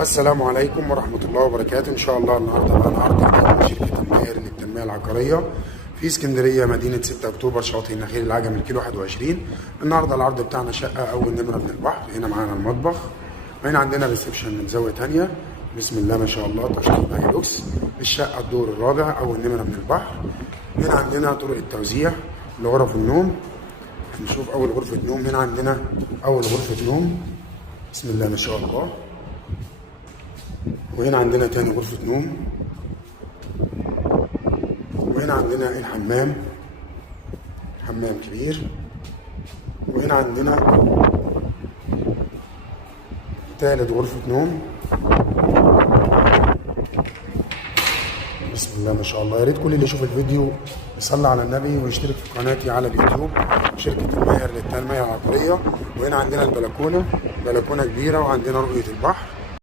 السلام عليكم ورحمة الله وبركاته. إن شاء الله النهاردة معانا عرض جديد من شركة الماهر للتنمية العقارية في اسكندرية مدينة 6 أكتوبر شاطئ النخيل العجمي الكيلو 21. النهاردة العرض بتاعنا شقة أول نمرة من البحر. هنا معانا المطبخ، وهنا عندنا ريسبشن من زاوية تانية. بسم الله ما شاء الله، تشطيب هايلوكس. الشقة الدور الرابع أول نمرة من البحر. هنا عندنا طرق التوزيع لغرف النوم. هنشوف أول غرفة نوم. هنا عندنا أول غرفة نوم، بسم الله ما شاء الله. وهنا عندنا تاني غرفة نوم، وهنا عندنا الحمام، حمام كبير. وهنا عندنا تالت غرفة نوم، بسم الله ما شاء الله. يا ريت كل اللي يشوف الفيديو يصلي على النبي ويشترك في قناتي على اليوتيوب، شركة الماهر للتنمية العقارية. وهنا عندنا البلكونة، بلكونة كبيرة، وعندنا رؤية البحر.